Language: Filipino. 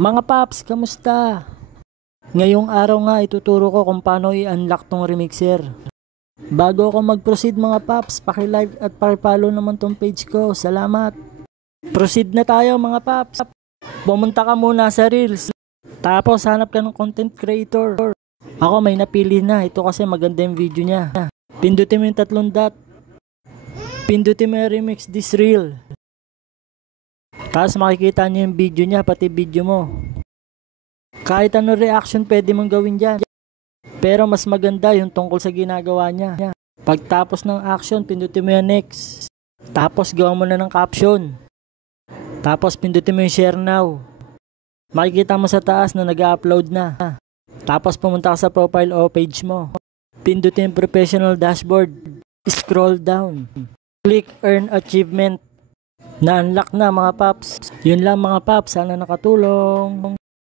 Mga paps, kamusta? Ngayong araw nga ituturo ko kung paano i-unlock tong remixer. Bago ako mag-proceed mga paps, paki-like at paki-follow naman tong page ko. Salamat. Proceed na tayo mga paps. Pumunta ka muna sa Reels. Tapos hanap ka ng content creator. Ako may napili na. Ito kasi maganda yung video niya. Pindutin mo yung 3 dot. Pindutin mo yung remix this reel. Tapos makikita nyo yung video niya, pati video mo. Kahit ano reaction pwede mong gawin dyan. Pero mas maganda yung tungkol sa ginagawa niya. Pagtapos ng action, pindutin mo yung next. Tapos gawa mo na ng caption. Tapos pindutin mo yung share now. Makikita mo sa taas na nag-upload na. Tapos pumunta ka sa profile o page mo. Pindutin yung professional dashboard. Scroll down. Click earn achievement. Na-unlock na mga paps. Yun lang mga paps. Sana nakatulong.